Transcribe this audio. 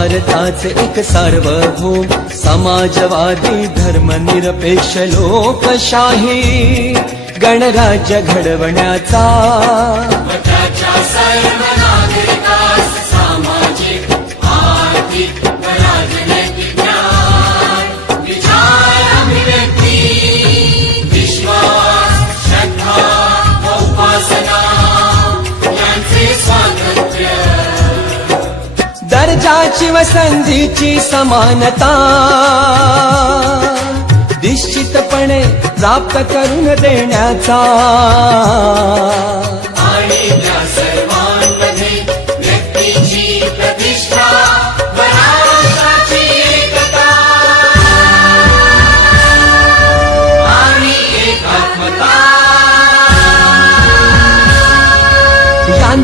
भारताच एक सार्वभौम समाजवादी धर्म धर्मनिरपेक्ष लोकशाही गणराज्य घडव्या गण शिव संधि की समानता निश्चितपण प्राप्त करून देण्याचा